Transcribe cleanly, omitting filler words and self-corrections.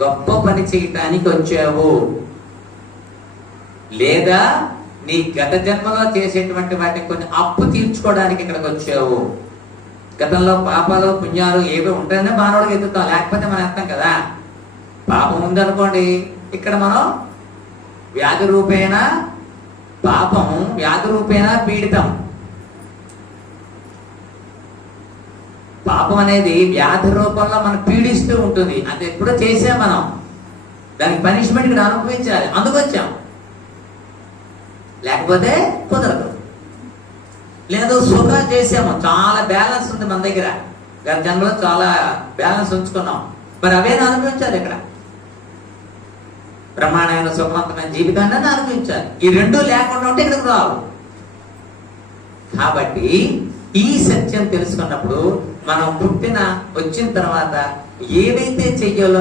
గొప్ప పని చేయటానికి వచ్చావు, లేదా నీ గత జన్మలో చేసేటువంటి వాటిని కొన్ని అప్పు తీర్చుకోవడానికి ఇక్కడికి వచ్చావు. గతంలో పాపాలు పుణ్యాలు ఏవి ఉంటాయనే మానవుడికి ఎత్తుతాం, లేకపోతే మనం ఎత్తాం కదా. పాపం ఉందనుకోండి, ఇక్కడ మనం వ్యాధి రూపేణ, పాపం వ్యాధి రూపేణ పీడితం. పాపం అనేది వ్యాధి రూపంలో మనం పీడిస్తూ ఉంటుంది. అది ఎప్పుడో చేసాం మనం, దానికి పనిష్మెంట్ ఇక్కడ అనుభవించాలి, అందుకు వచ్చాం. లేకపోతే కుదరదు. లేదు సుఖం చేసాము, చాలా బ్యాలెన్స్ ఉంది మన దగ్గర, గత జన్మలో చాలా బ్యాలెన్స్ ఉంచుకున్నాం, మరి అవేనా అనుభవించాలి. ఇక్కడ బ్రహ్మాండమైన సుఖవంతమైన జీవితాన్ని అనుభవించాలి. ఈ రెండూ లేకుండా ఉంటే ఇక్కడికి రావు. కాబట్టి ఈ సత్యం తెలుసుకున్నప్పుడు మనం వచ్చిన తర్వాత ఏవైతే చెయ్యాలో